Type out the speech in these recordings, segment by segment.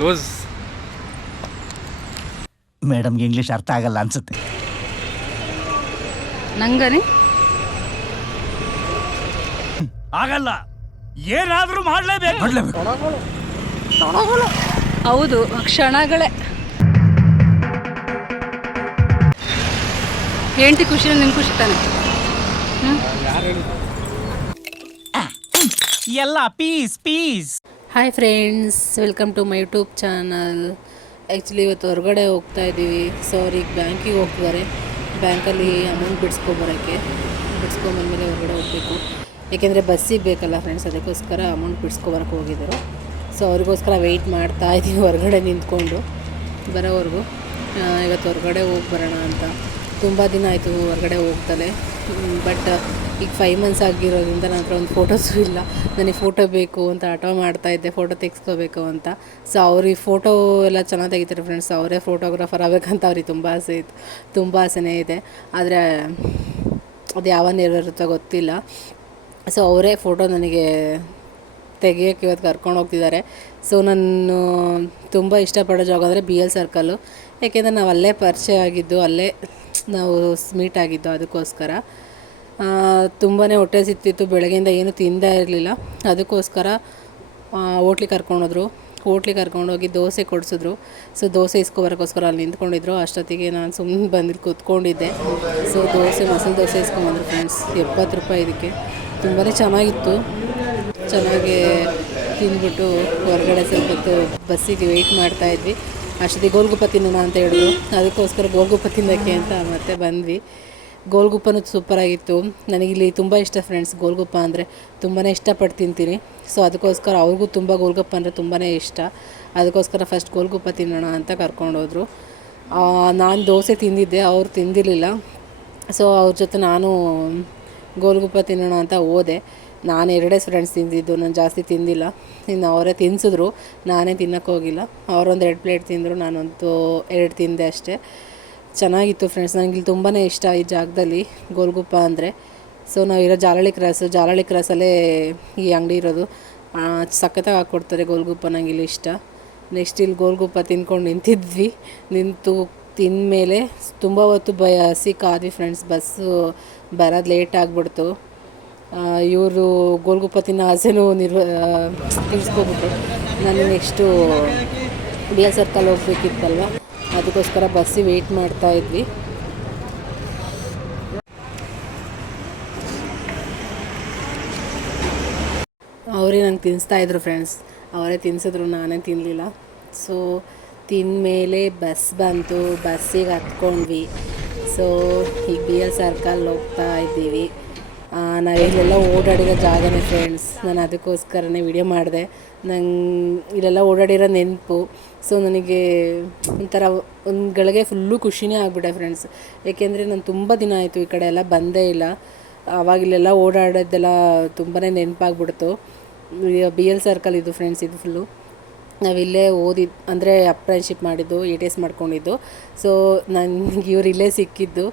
Loose. ಮೇಡಮ್ಗೆ English ಅರ್ಥ ಆಗಲ್ಲ ಅನ್ಸುತ್ತೆ. ನಂಗರಿ ಆಗಲ್ಲ, ಏನಾದರೂ ಮಾಡಲೇಬೇಕು. ಹೌದು, ಕ್ಷಣಗಳೇ. ಹೆಂಡತಿ ಖುಷಿ ನಿನ್ ಖುಷಿ ತಾನೆ. ಎಲ್ಲ piece piece. Hi friends, welcome to my YouTube channel. Actually ಇವತ್ತು ಹೊರಗಡೆ ಹೋಗ್ತಾ ಇದ್ದೀವಿ. ಸೊ ಅವ್ರಿಗೆ ಬ್ಯಾಂಕಿಗೆ ಹೋಗ್ತಿದ್ದಾರೆ. ಬ್ಯಾಂಕಲ್ಲಿ ಅಮೌಂಟ್ ಬಿಡಿಸ್ಕೊಂಬಂದ್ಮೇಲೆ ಹೊರಗಡೆ ಹೋಗಬೇಕು. ಏಕೆಂದರೆ ಬಸ್ಸಿಗೆ ಬೇಕಲ್ಲ ಫ್ರೆಂಡ್ಸ್, ಅದಕ್ಕೋಸ್ಕರ ಅಮೌಂಟ್ ಬಿಡಿಸ್ಕೊಬರಕ್ಕೆ ಹೋಗಿದ್ದರು. ಸೊ ಅವ್ರಿಗೋಸ್ಕರ ವೆಯ್ಟ್ ಮಾಡ್ತಾ ಇದ್ದೀವಿ ಹೊರಗಡೆ ನಿಂತ್ಕೊಂಡು ಬರೋವರೆಗೂ. ಇವತ್ತು ಹೊರಗಡೆ ಹೋಗಿ ಬರೋಣ ಅಂತ. ತುಂಬ ದಿನ ಆಯಿತು ಹೊರಗಡೆ ಹೋಗ್ತಲೇ. ಬಟ್ ಈಗ 5 months ಆಗಿರೋದ್ರಿಂದ ನನ್ನ ಹತ್ರ ಒಂದು ಫೋಟೋಸು ಇಲ್ಲ. ನನಗೆ ಫೋಟೋ ಬೇಕು ಅಂತ ಆಟೋ ಮಾಡ್ತಾಯಿದ್ದೆ, ಫೋಟೋ ತೆಗೆಸ್ಕೋಬೇಕು ಅಂತ. ಸೊ ಅವ್ರಿಗೆ ಫೋಟೋ ಎಲ್ಲ ಚೆನ್ನಾಗಿ ತೆಗಿತಾರೆ ಫ್ರೆಂಡ್ಸ್. ಅವರೇ ಫೋಟೋಗ್ರಾಫರ್ ಆಗಬೇಕಂತ ಅವ್ರಿಗೆ ತುಂಬ ಆಸೆನೇ ಇದೆ. ಆದರೆ ಅದು ಯಾವ ನೆರವೇರುತ್ತೋ ಗೊತ್ತಿಲ್ಲ. ಸೊ ಅವರೇ ಫೋಟೋ ನನಗೆ ತೆಗಿಯೋಕ್ಕೆ ಇವತ್ತು ಕರ್ಕೊಂಡು ಹೋಗ್ತಿದ್ದಾರೆ. ಸೊ ನಾನು ತುಂಬ ಇಷ್ಟಪಡೋ ಜಾಗ ಅಂದರೆ BL ಸರ್ಕಲ್ಲು. ಯಾಕೆಂದರೆ ನಾವು ಅಲ್ಲೇ ಪರಿಚಯ ಆಗಿದ್ದು, ಅಲ್ಲೇ ನಾವು ಮೀಟ್ ಆಗಿದ್ದು. ಅದಕ್ಕೋಸ್ಕರ ತುಂಬಾ ಹೊಟ್ಟೆ ಸಿಕ್ತಿತ್ತು. ಬೆಳಗ್ಗೆಯಿಂದ ಏನೂ ತಿಂದೇ ಇರಲಿಲ್ಲ. ಅದಕ್ಕೋಸ್ಕರ ಹೋಟ್ಲಿಗೆ ಕರ್ಕೊಂಡೋಗಿ ದೋಸೆ ಕೊಡಿಸಿದ್ರು. ಸೊ ದೋಸೆ ಇಸ್ಕೊಬರೋಕ್ಕೋಸ್ಕರ ಅಲ್ಲಿ ನಿಂತ್ಕೊಂಡಿದ್ರು. ಅಷ್ಟೊತ್ತಿಗೆ ನಾನು ಸುಮ್ಮನೆ ಬಂದು ಕೂತ್ಕೊಂಡಿದ್ದೆ. So masala dosa ಇಸ್ಕೊಂಬಂದ್ರು friends. 70 ರೂಪಾಯಿ ಇದಕ್ಕೆ. ತುಂಬಾ ಚೆನ್ನಾಗಿತ್ತು. ಚೆನ್ನಾಗಿ ತಿಂದ್ಬಿಟ್ಟು ಹೊರಗಡೆ ಸ್ವಲ್ಪ ಹೊತ್ತು ಬಸ್ಸಿಗೆ ವೆಯ್ಟ್ ಮಾಡ್ತಾಯಿದ್ವಿ. ಅಷ್ಟೊತ್ತಿಗೆ ಗೋಲ್ಗುಪ್ಪ ತಿನ್ನೋಣ ಅಂತ ಹೇಳಿದ್ರು. ಅದಕ್ಕೋಸ್ಕರ ಗೋಲ್ಗುಪ್ಪ ತಿನ್ನೋಕ್ಕೆ ಅಂತ ಮತ್ತೆ ಬಂದ್ವಿ. ಗೋಲ್ಗುಪ್ಪನೂ ಸೂಪರಾಗಿತ್ತು. ನನಗಿಲ್ಲಿ ತುಂಬ ಇಷ್ಟ ಫ್ರೆಂಡ್ಸ್. ಗೋಲ್ಗುಪ್ಪ ಅಂದರೆ ತುಂಬಾ ಇಷ್ಟಪಟ್ಟು ತಿಂತೀನಿ. ಸೊ ಅದಕ್ಕೋಸ್ಕರ ಅವ್ರಿಗೂ ತುಂಬ ಗೋಲ್ಗುಪ್ಪ ಅಂದರೆ ತುಂಬಾ ಇಷ್ಟ. ಅದಕ್ಕೋಸ್ಕರ ಫಸ್ಟ್ ಗೋಲ್ಗುಪ್ಪ ತಿನ್ನೋಣ ಅಂತ ಕರ್ಕೊಂಡೋದ್ರು. ನಾನು ದೋಸೆ ತಿಂದಿದ್ದೆ, ಅವ್ರು ತಿಂದಿರಲಿಲ್ಲ. ಸೊ ಅವ್ರ ಜೊತೆ ನಾನು ಗೋಲ್ಗುಪ್ಪ ತಿನ್ನೋಣ ಅಂತ ಹೋದೆ. ನಾನು 2 ಫ್ರೆಂಡ್ಸ್ ತಿಂದಿದ್ದು, ನಾನು ಜಾಸ್ತಿ ತಿಂದಿಲ್ಲ. ಇನ್ನು ಅವರೇ ತಿನ್ನಿಸಿದ್ರು, ನಾನೇ ತಿನ್ನೋಕ್ಕೆ ಹೋಗಿಲ್ಲ. ಅವರೊಂದು 2 ಪ್ಲೇಟ್ ತಿಂದರು, ನಾನೊಂದು 2 ತಿಂದೆ ಅಷ್ಟೇ. ಚೆನ್ನಾಗಿತ್ತು ಫ್ರೆಂಡ್ಸ್. ನನಗೆ ಇಲ್ಲಿ ತುಂಬಾ ಇಷ್ಟ ಈ ಜಾಗದಲ್ಲಿ ಗೋಲ್ಗುಪ್ಪ ಅಂದರೆ. ಸೊ ನಾವಿರೋ ಜಾಲಹಳ್ಳಿ ಕ್ರಾಸಲ್ಲೇ ಈ ಅಂಗಡಿ ಇರೋದು. ಸಖತ್ತಾಗಿ ಹಾಕ್ಕೊಡ್ತಾರೆ ಗೋಲ್ಗುಪ್ಪ. ನನಗೆ ಇಲ್ಲಿ ಇಷ್ಟ. ನೆಕ್ಸ್ಟ್ ಇಲ್ಲಿ ಗೋಲ್ಗುಪ್ಪ ತಿನ್ಕೊಂಡು ತಿಂದಮೇಲೆ ತುಂಬ ಹೊತ್ತು ಹಸಿ ಕಾದ್ವಿ ಫ್ರೆಂಡ್ಸ್. ಬಸ್ಸು ಬರೋದು ಲೇಟ್ ಆಗಿಬಿಡ್ತು. ಇವರು ಗೋಲ್ಗುಪ್ಪ ತಿನ್ನೋ ಆಸೆನೂ ತೀರಿಸ್ಕೊಬಿಟ್ರು. ನಾನು ನೆಕ್ಸ್ಟು BL ಸರ್ಕಲ್ ಹೋಗ್ಬೇಕಿತ್ತಲ್ವ, ಅದಕ್ಕೋಸ್ಕರ ಬಸ್ಸಿಗೆ ವೆಯ್ಟ್ ಮಾಡ್ತಾಯಿದ್ವಿ. ಅವರೇ ನಂಗೆ ತಿನ್ನಿಸ್ತಾಯಿದ್ರು ಫ್ರೆಂಡ್ಸ್. ಅವರೇ ತಿನ್ನಿಸಿದ್ರು, ನಾನೇ ತಿನ್ನಲಿಲ್ಲ. ಸೊ ತಿಂದಮೇಲೆ ಬಸ್ ಬಂತು, ಬಸ್ಸಿಗೆ ಹತ್ಕೊಂಡ್ವಿ. ಸೊ ಈಗ BL ಸರ್ಕಲ್ ಹೋಗ್ತಾ ಇದ್ದೀವಿ. ನಾವಿಲ್ಲೆಲ್ಲ ಓಡಾಡಿರೋ ಜಾಗನೇ ಫ್ರೆಂಡ್ಸ್. ನಾನು ಅದಕ್ಕೋಸ್ಕರನೇ ವಿಡಿಯೋ ಮಾಡಿದೆ. ನಂಗೆ ಇಲ್ಲೆಲ್ಲ ಓಡಾಡಿರೋ ನೆನಪು. ಸೊ ನನಗೆ ಒಂಥರ ಒಂದು ಗಳಿಗೆ ಫುಲ್ಲು ಖುಷಿನೇ ಆಗಿಬಿಟ್ಟೆ ಫ್ರೆಂಡ್ಸ್. ಏಕೆಂದರೆ ನಾನು ತುಂಬ ದಿನ ಆಯಿತು ಈ ಕಡೆ ಎಲ್ಲ ಬಂದೇ ಇಲ್ಲ. ಆವಾಗ ಇಲ್ಲೆಲ್ಲ ಓಡಾಡೋದೆಲ್ಲ ತುಂಬಾ ನೆನಪಾಗ್ಬಿಡ್ತು. BL ಸರ್ಕಲ್ ಇದು ಫ್ರೆಂಡ್ಸ್. ಇದು ಫುಲ್ಲು ನಾವಿಲ್ಲೇ ಅಂದರೆ ಅಪ್ರೆಂಟಿಸ್ಶಿಪ್ ಮಾಡಿದ್ದು, ATS ಮಾಡ್ಕೊಂಡಿದ್ದು. ಸೊ ನನಗೆ ಇವ್ರು ಇಲ್ಲೇ ಸಿಕ್ಕಿದ್ದು.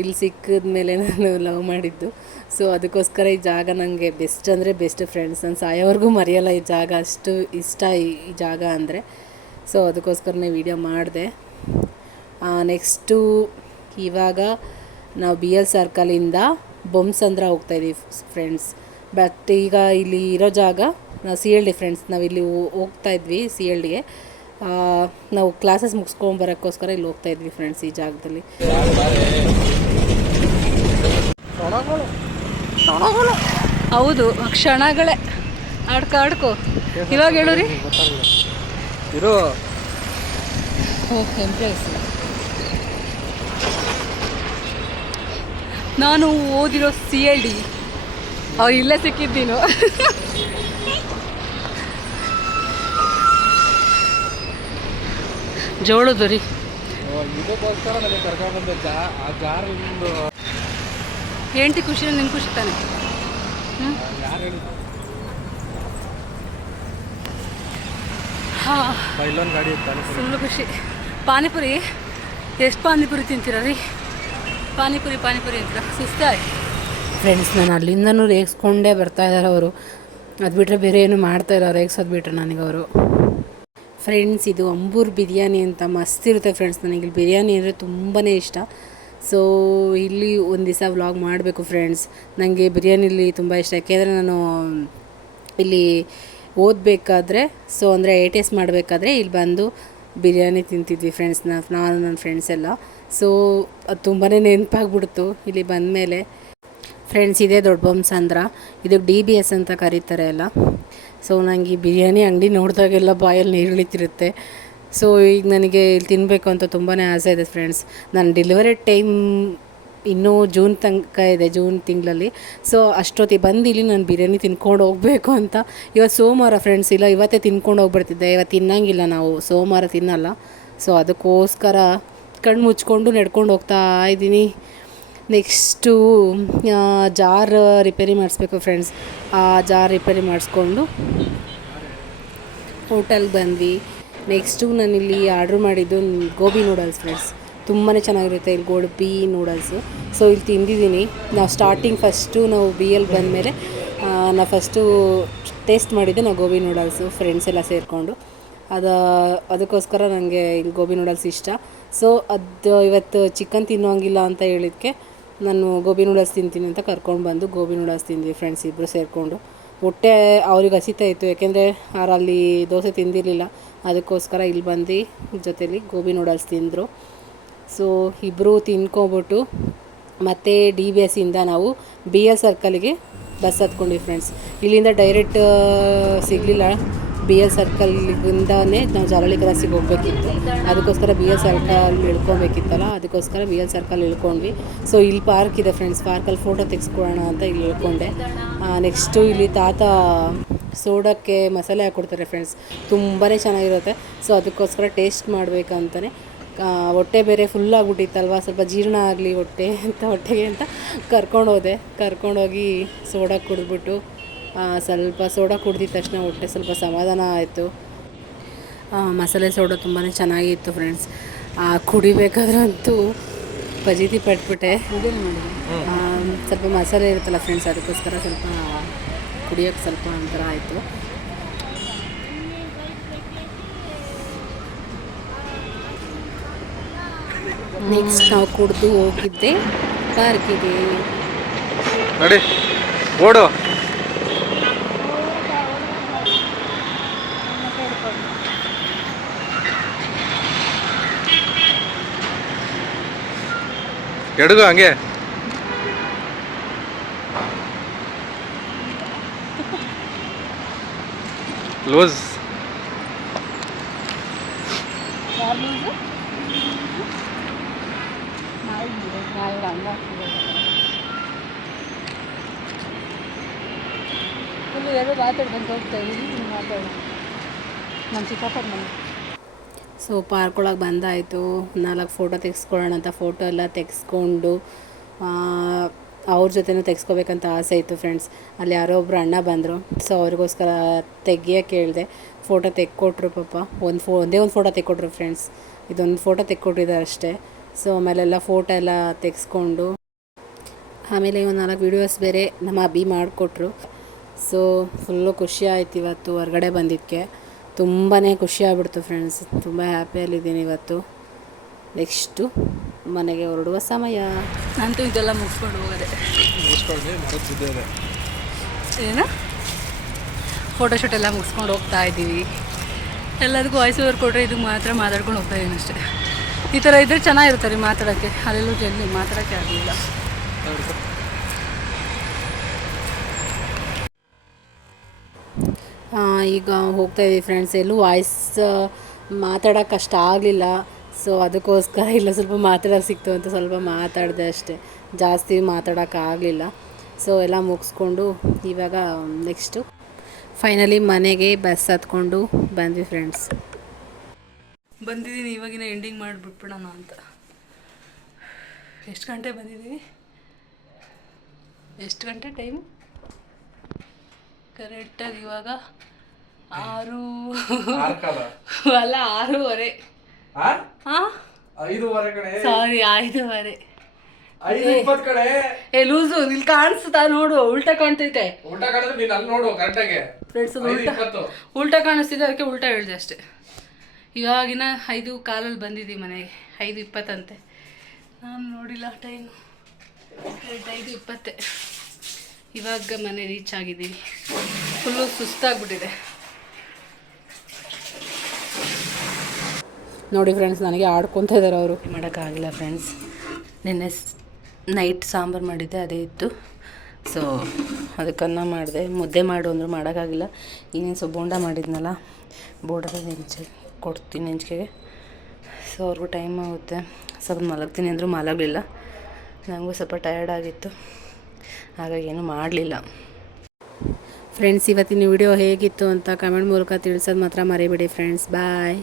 ಇಲ್ಲಿ ಸಿಕ್ಕಿದ ಮೇಲೆ ನಾನು ಲವ್ ಮಾಡಿದ್ದು. ಸೊ ಅದಕ್ಕೋಸ್ಕರ ಈ ಜಾಗ ನನಗೆ ಬೆಸ್ಟ್ ಅಂದರೆ ಬೆಸ್ಟ್ ಫ್ರೆಂಡ್ಸ್. ನಾನು ಸಾಯೋವರೆಗೂ ಮರೆಯಲ್ಲ ಈ ಜಾಗ, ಅಷ್ಟು ಇಷ್ಟ ಈ ಜಾಗ ಅಂದರೆ. ಸೊ ಅದಕ್ಕೋಸ್ಕರನೇ ವಿಡಿಯೋ ಮಾಡಿದೆ. ನೆಕ್ಸ್ಟು ಇವಾಗ ನಾವು BL ಸರ್ಕಲಿಂದ ಬೊಮ್ಮಸಂದ್ರ ಹೋಗ್ತಾಯಿದ್ದೀವಿ ಫ್ರೆಂಡ್ಸ್. ಬಟ್ ಈಗ ಇಲ್ಲಿ ಇರೋ ಜಾಗ ನಾವು CLD ಫ್ರೆಂಡ್ಸ್. ನಾವಿಲ್ಲಿ ಹೋಗ್ತಾಯಿದ್ವಿ CLDಗೆ. ನಾವು ಕ್ಲಾಸಸ್ ಮುಗಿಸ್ಕೊಂಬರೋಕ್ಕೋಸ್ಕರ ಇಲ್ಲಿ ಹೋಗ್ತಾಯಿದ್ವಿ ಫ್ರೆಂಡ್ಸ್ ಈ ಜಾಗದಲ್ಲಿ. ಹೌದು, ಕ್ಷಣಗಳೇ. ಆಡ್ಕೋ ಇವಾಗ ಹೇಳುರಿ. ನಾನು ಓದಿರೋ CLD, ಅವ್ರು ಇಲ್ಲೇ ಸಿಕ್ಕಿದ್ದೀನು. ಜೋಳದು ರೀ. ಹೆಂಡತಿ ಖುಷಿ ನಿನ್ ಖುಷಿ ತಾನೆ. ಫುಲ್ಲು ಖುಷಿ. ಪಾನಿಪುರಿ, ಎಷ್ಟು ಪಾನಿಪುರಿ ತಿಂತೀರ ರೀ? ಪಾನಿಪುರಿ ಅಂತೀರ, ಸುಸ್ತಾಯಿ ಫ್ರೆಂಡ್ಸ್. ನಾನು ಅಲ್ಲಿಂದನೂ ರೇಗಿಸ್ಕೊಂಡೇ ಬರ್ತಾಯಿದ್ದಾರೆ ಅವರು. ಅದು ಬಿಟ್ಟರೆ ಬೇರೆ ಏನು ಮಾಡ್ತಾಯಿಲ್ಲ, ರೇಗಿಸೋದು ಬಿಟ್ಟರೆ ನನಗೆ ಅವರು. ಫ್ರೆಂಡ್ಸ್ ಇದು ಅಂಬೂರ್ ಬಿರಿಯಾನಿ ಅಂತ ಮಸ್ತ್ ಇರುತ್ತೆ ಫ್ರೆಂಡ್ಸ್. ನನಗೆ ಬಿರಿಯಾನಿ ಅಂದರೆ ತುಂಬಾ ಇಷ್ಟ. ಸೊ ಇಲ್ಲಿ ಒಂದು ದಿವಸ ವ್ಲಾಗ್ ಮಾಡಬೇಕು ಫ್ರೆಂಡ್ಸ್. ನನಗೆ ಬಿರಿಯಾನಿಲಿ ತುಂಬ ಇಷ್ಟ, ಯಾಕೆಂದರೆ ನಾನು ಇಲ್ಲಿ ಓದಬೇಕಾದ್ರೆ ಅಂದರೆ ATS ಮಾಡಬೇಕಾದ್ರೆ ಇಲ್ಲಿ ಬಂದು ಬಿರಿಯಾನಿ ತಿಂತಿದ್ವಿ ಫ್ರೆಂಡ್ಸ್, ನಾನು ನನ್ನ ಫ್ರೆಂಡ್ಸ್ ಎಲ್ಲ. ಸೊ ಅದು ತುಂಬಾ ನೆನಪಾಗ್ಬಿಡ್ತು ಇಲ್ಲಿ ಬಂದಮೇಲೆ. ಫ್ರೆಂಡ್ಸ್ ಇದೇ ದೊಡ್ಡ ಬೊಮ್ಮಸಂದ್ರ, ಇದು DBS ಅಂತ ಕರೀತಾರೆ ಎಲ್ಲ. ಸೊ ನನಗೆ ಈ ಬಿರಿಯಾನಿ ಅಂಗಡಿ ನೋಡಿದಾಗೆಲ್ಲ ಬಾಯಲ್ಲಿ ನೀರು ಇಳಿತಿರುತ್ತೆ. ಸೊ ಈಗ ನನಗೆ ಇಲ್ಲಿ ತಿನ್ನಬೇಕು ಅಂತ ತುಂಬಾ ಆಸೆ ಇದೆ ಫ್ರೆಂಡ್ಸ್. ನನ್ನ ಡೆಲಿವರಿ ಟೈಮ್ ಇನ್ನೂ ಜೂನ್ ತನಕ ಇದೆ, ಜೂನ್ ತಿಂಗಳಲ್ಲಿ. ಸೊ ಅಷ್ಟೊತ್ತಿಗೆ ಬಂದು ಇಲ್ಲಿ ನಾನು ಬಿರಿಯಾನಿ ತಿನ್ಕೊಂಡು ಹೋಗಬೇಕು ಅಂತ. ಇವತ್ತು ಸೋಮವಾರ ಫ್ರೆಂಡ್ಸ್, ಇಲ್ಲ ಇವತ್ತೇ ತಿನ್ಕೊಂಡು ಹೋಗ್ಬಿಡ್ತಿದ್ದೆ. ಇವತ್ತು ತಿನ್ನಂಗಿಲ್ಲ ನಾವು, ಸೋಮವಾರ ತಿನ್ನಲ್ಲ. ಸೊ ಅದಕ್ಕೋಸ್ಕರ ಕಣ್ಣು ಮುಚ್ಕೊಂಡು ನಡ್ಕೊಂಡು ಹೋಗ್ತಾ ಇದ್ದೀನಿ. ನೆಕ್ಸ್ಟು ಜಾರ್ ರಿಪೇರಿ ಮಾಡಿಸ್ಬೇಕು ಫ್ರೆಂಡ್ಸ್. ಆ ಜಾರ್ ರಿಪೇರಿ ಮಾಡಿಸ್ಕೊಂಡು ಹೋಟೆಲ್ಗೆ ಬಂದ್ವಿ. ನೆಕ್ಸ್ಟು ನಾನಿಲ್ಲಿ ಆರ್ಡ್ರ್ ಮಾಡಿದ್ದು ಗೋಬಿ ನೂಡಲ್ಸ್ ಫ್ರೆಂಡ್ಸ್. ತುಂಬಾ ಚೆನ್ನಾಗಿರುತ್ತೆ ಇಲ್ಲಿ ಗೋಬಿ ನೂಡಲ್ಸು. ಸೊ ಇಲ್ಲಿ ತಿಂದಿದ್ದೀನಿ. ನಾವು ಫಸ್ಟು ನಾವು BL ಬಂದಮೇಲೆ ನಾವು ಫಸ್ಟು ಟೇಸ್ಟ್ ಮಾಡಿದ್ದೆ ನಾವು ಗೋಬಿ ನೂಡಲ್ಸು, ಫ್ರೆಂಡ್ಸ್ ಎಲ್ಲ ಸೇರಿಕೊಂಡು. ಅದಕ್ಕೋಸ್ಕರ ನನಗೆ ಇಲ್ಲಿ ಗೋಬಿ ನೂಡಲ್ಸ್ ಇಷ್ಟ. ಸೊ ಅದು ಇವತ್ತು ಚಿಕನ್ ತಿನ್ನೋಂಗಿಲ್ಲ ಅಂತ ಹೇಳಿದ್ದಕ್ಕೆ ನಾನು ಗೋಬಿ ನೂಡಲ್ಸ್ ತಿಂತೀನಿ ಅಂತ ಕರ್ಕೊಂಡು ಬಂದು ಗೋಬಿ ನೂಡಲ್ಸ್ ತಿಂದ್ವಿ ಫ್ರೆಂಡ್ಸ್ ಇಬ್ಬರು ಸೇರಿಕೊಂಡು. ಹೊಟ್ಟೆ ಅವ್ರಿಗೆ ಹಸಿತಾ ಇತ್ತು, ಯಾಕೆಂದರೆ ಅಲ್ಲಿ ದೋಸೆ ತಿಂದಿರಲಿಲ್ಲ. ಅದಕ್ಕೋಸ್ಕರ ಇಲ್ಲಿ ಬಂದು ಜೊತೇಲಿ ಗೋಬಿ ನೂಡಲ್ಸ್ ತಿಂದರು. ಸೊ ಇಬ್ಬರು ತಿನ್ಕೊಬಿಟ್ಟು ಮತ್ತು DBS ಇಂದ ನಾವು BL ಸರ್ಕಲ್ಗೆ ಬಸ್ ಹತ್ಕೊಂಡ್ವಿ ಫ್ರೆಂಡ್ಸ್. ಇಲ್ಲಿಂದ ಡೈರೆಕ್ಟ್ ಸಿಗಲಿಲ್ಲ, BL ಸರ್ಕಲ್ಗಿಂದನೇ ನಾವು ಜಾಲಹಳ್ಳಿ ಕ್ರಾಸಿಗೆ ಹೋಗಬೇಕಿತ್ತು. ಅದಕ್ಕೋಸ್ಕರ BL ಸರ್ಕಲ್ ಇಳ್ಕೊಬೇಕಿತ್ತಲ್ಲ, ಅದಕ್ಕೋಸ್ಕರ BL ಸರ್ಕಲ್ ಇಳ್ಕೊಂಡ್ವಿ. ಸೊ ಇಲ್ಲಿ ಪಾರ್ಕ್ ಇದೆ ಫ್ರೆಂಡ್ಸ್, ಪಾರ್ಕಲ್ಲಿ ಫೋಟೋ ತೆಗೆಸ್ಕೊಳ್ಳೋಣ ಅಂತ ಇಲ್ಲಿ ಇಳ್ಕೊಂಡೆ. ನೆಕ್ಸ್ಟು ಇಲ್ಲಿ ತಾತ ಸೋಡಕ್ಕೆ ಮಸಾಲೆ ಹಾಕ್ಕೊಡ್ತಾರೆ ಫ್ರೆಂಡ್ಸ್, ತುಂಬಾ ಚೆನ್ನಾಗಿರುತ್ತೆ. ಸೊ ಅದಕ್ಕೋಸ್ಕರ ಟೇಸ್ಟ್ ಮಾಡಬೇಕಂತಲೇ ಹೊಟ್ಟೆ ಬೇರೆ ಫುಲ್ ಆಗಿಬಿಟ್ಟಿತ್ತಲ್ವ, ಸ್ವಲ್ಪ ಜೀರ್ಣ ಆಗಲಿ ಹೊಟ್ಟೆಗೆ ಅಂತ ಕರ್ಕೊಂಡೋಗಿ ಸೋಡಾ ಕುಡಿದ್ಬಿಟ್ಟು ಸ್ವಲ್ಪ ಸೋಡಾ ಕುಡ್ದಿದ ತಕ್ಷಣ ಹೊಟ್ಟೆ ಸ್ವಲ್ಪ ಸಮಾಧಾನ ಆಯಿತು. ಮಸಾಲೆ ಸೋಡಾ ತುಂಬಾ ಚೆನ್ನಾಗಿತ್ತು ಫ್ರೆಂಡ್ಸ್. ಕುಡಿಬೇಕಾದ್ರಂತೂ ಫಜೀತಿ ಪಟ್ಬಿಟ್ಟೆ. ಸ್ವಲ್ಪ ಮಸಾಲೆ ಇರುತ್ತಲ್ಲ ಫ್ರೆಂಡ್ಸ್, ಅದಕ್ಕೋಸ್ಕರ ಸ್ವಲ್ಪ ಕುಡಿಯೋಕ್ಕೆ ಸ್ವಲ್ಪ ಒಂಥರ ಆಯಿತು. ನೆಕ್ಸ್ಟ್ ನಾವು ಕುಡಿದು ಹೋಗಿದ್ದೆ ಪಾರ್ಕಿಗೆ. ನೋಡಿ ಓಡು. ಎಡುಗು ಹಂಗೆ ಲೂಸ್. ಸೊ ಪಾರ್ಕ್ ಒಳಗೆ ಬಂದಾಯಿತು. 4 ಫೋಟೋ ತೆಗೆಸ್ಕೊಳ್ಳೋಣ ಅಂತ ಫೋಟೋ ಎಲ್ಲ ತೆಗೆಸ್ಕೊಂಡು ಅವ್ರ ಜೊತೆನೂ ತೆಗೆಸ್ಕೋಬೇಕಂತ ಆಸೆ ಇತ್ತು ಫ್ರೆಂಡ್ಸ್. ಅಲ್ಲಿ ಯಾರೋ ಒಬ್ಬರು ಅಣ್ಣ ಬಂದರು. ಸೊ ಅವ್ರಿಗೋಸ್ಕರ ತೆಗಿಯೋಕ್ಕೆ ಹೇಳಿದೆ. ಫೋಟೋ ತೆಕ್ಕೊಟ್ರು ಪಾಪ. ಒಂದೇ ಒಂದು ಫೋಟೋ ತೆಕ್ಕೊಟ್ರು ಫ್ರೆಂಡ್ಸ್. ಇದೊಂದು ಫೋಟೋ ತೆಕ್ಕೊಟ್ಟಿದ್ದಾರೆ ಅಷ್ಟೇ. ಸೊ ಆಮೇಲೆಲ್ಲ ಫೋಟೋ ಎಲ್ಲ ತೆಗೆಸ್ಕೊಂಡು ಆಮೇಲೆ ಒಂದು 4 ವೀಡಿಯೋಸ್ ಬೇರೆ ನಮ್ಮ ಅಭಿ ಮಾಡಿಕೊಟ್ರು. ಸೊ ಫುಲ್ಲು ಖುಷಿ ಆಯ್ತು ಇವತ್ತು ಹೊರಗಡೆ ಬಂದಿದ್ದಕ್ಕೆ. ತುಂಬಾ ಖುಷಿ ಆಗ್ಬಿಡ್ತು ಫ್ರೆಂಡ್ಸ್. ತುಂಬ ಹ್ಯಾಪಿಯಲ್ಲಿದ್ದೀನಿ ಇವತ್ತು. ನೆಕ್ಸ್ಟು ಮನೆಗೆ ಹೊರಡುವ ಸಮಯ. ನಂತೂ ಇದೆಲ್ಲ ಮುಗಿಸ್ಕೊಂಡು ಹೋಗೋದೆ. ಏನು ಫೋಟೋಶೂಟ್ ಎಲ್ಲ ಮುಗಿಸ್ಕೊಂಡು ಹೋಗ್ತಾ ಇದ್ದೀವಿ. ಎಲ್ಲರಿಗೂ ವಾಯ್ಸ್ ಓವರ್ ಕೊಟ್ಟರೆ ಇದು ಮಾತ್ರ ಮಾತಾಡ್ಕೊಂಡು ಹೋಗ್ತಾ ಇದ್ದೀನಿ ಅಷ್ಟೇ. ಈ ಥರ ಇದ್ದರೆ ಚೆನ್ನಾಗಿರುತ್ತೆ ರೀ ಮಾತಾಡೋಕ್ಕೆ. ಅಲ್ಲೆಲ್ಲೂ ಜಲ್ದಿ ಮಾತಾಡೋಕ್ಕೆ ಆಗಲಿಲ್ಲ. ಈಗ ಹೋಗ್ತಾಯಿದ್ದೀವಿ ಫ್ರೆಂಡ್ಸ್. ಎಲ್ಲೂ ವಾಯ್ಸ್ ಮಾತಾಡೋಕ್ಕೆ ಅಷ್ಟು ಆಗಲಿಲ್ಲ. ಸೊ ಅದಕ್ಕೋಸ್ಕರ ಇಲ್ಲ ಸ್ವಲ್ಪ ಮಾತಾಡೋಕ್ಕೆ ಸಿಕ್ತು ಅಂತ ಸ್ವಲ್ಪ ಮಾತಾಡಿದೆ ಅಷ್ಟೇ, ಜಾಸ್ತಿ ಮಾತಾಡೋಕ್ಕಾಗಲಿಲ್ಲ. ಸೊ ಎಲ್ಲ ಮುಗಿಸ್ಕೊಂಡು ಇವಾಗ ನೆಕ್ಸ್ಟು ಫೈನಲಿ ಮನೆಗೆ ಬಸ್ ಹತ್ಕೊಂಡು ಬಂದ್ವಿ ಫ್ರೆಂಡ್ಸ್. ಬಂದಿದ್ದೀನಿ ಇವಾಗಿನ ಎಂಡಿಂಗ್ ಮಾಡಿಬಿಟ್ಬಿಡೋಣ ಅಂತ. ಎಷ್ಟು ಗಂಟೆ ಬಂದಿದ್ದೀವಿ? ಎಷ್ಟು ಗಂಟೆ ಟೈಮ್ ಕರೆಕ್ಟಾಗಿ ಇವಾಗ 6 ಅಲ್ಲ 6:15. ಸಾರಿ 5:15. ಏ ಲೂಸು ಇಲ್ಲಿ ಕಾಣಿಸ್ತಾ ನೋಡು, ಉಲ್ಟಾ ಕಾಣ್ತೈತೆ. ಫ್ರೆಂಡ್ಸ್ ಉಲ್ಟಾ ಕಾಣಿಸ್ತಿದೆ, ಅದಕ್ಕೆ ಉಲ್ಟಾ ಹೇಳಿದೆ ಅಷ್ಟೇ. ಇವಾಗಿನ 5:15 ಬಂದಿದ್ದೀವಿ ಮನೆಗೆ. 5:20 ನಾನು ನೋಡಿಲ್ಲ ಟೈಮು. 5:20 ಇವಾಗ ಮನೆ ರೀಚ್ ಆಗಿದ್ದೀವಿ. ಫುಲ್ಲು ಸುಸ್ತಾಗ್ಬಿಟ್ಟಿದೆ ನೋಡಿ ಫ್ರೆಂಡ್ಸ್. ನನಗೆ ಆಡ್ಕೊತಾ ಇದ್ದಾರೆ ಅವರು. ಮಾಡೋಕ್ಕಾಗಿಲ್ಲ ಫ್ರೆಂಡ್ಸ್. ನಿನ್ನೆ ನೈಟ್ ಸಾಂಬಾರು ಮಾಡಿದ್ದೆ, ಅದೇ ಇತ್ತು. ಸೊ ಅದಕ್ಕೆ ಅನ್ನ ಮಾಡಿದೆ. ಮುದ್ದೆ ಮಾಡು ಅಂದರು, ಮಾಡೋಕ್ಕಾಗಿಲ್ಲ. ಇನ್ನೇನು ಸ್ವಲ್ಪ ಬೋಂಡ ಮಾಡಿದ್ನಲ್ಲ, ಬೋಂಡದ ಕೊಡ್ತೀನಿ ನೆಂಚಿಕೆಗೆ. ಸೊ ಅವ್ರಿಗೂ ಟೈಮ್ ಆಗುತ್ತೆ. ಸ್ವಲ್ಪ ಮಲಗ್ತೀನಿ ಅಂದರೂ ಮಲಗಲಿಲ್ಲ. ನನಗೂ ಸ್ವಲ್ಪ ಟಯರ್ಡ್ ಆಗಿತ್ತು, ಹಾಗಾಗಿ ಏನೂ ಮಾಡಲಿಲ್ಲ. ಫ್ರೆಂಡ್ಸ್, ಇವತ್ತಿನ ವಿಡಿಯೋ ಹೇಗಿತ್ತು ಅಂತ ಕಮೆಂಟ್ ಮೂಲಕ ತಿಳಿಸೋದು ಮಾತ್ರ ಮರಿಬೇಡಿ ಫ್ರೆಂಡ್ಸ್. ಬಾಯ್.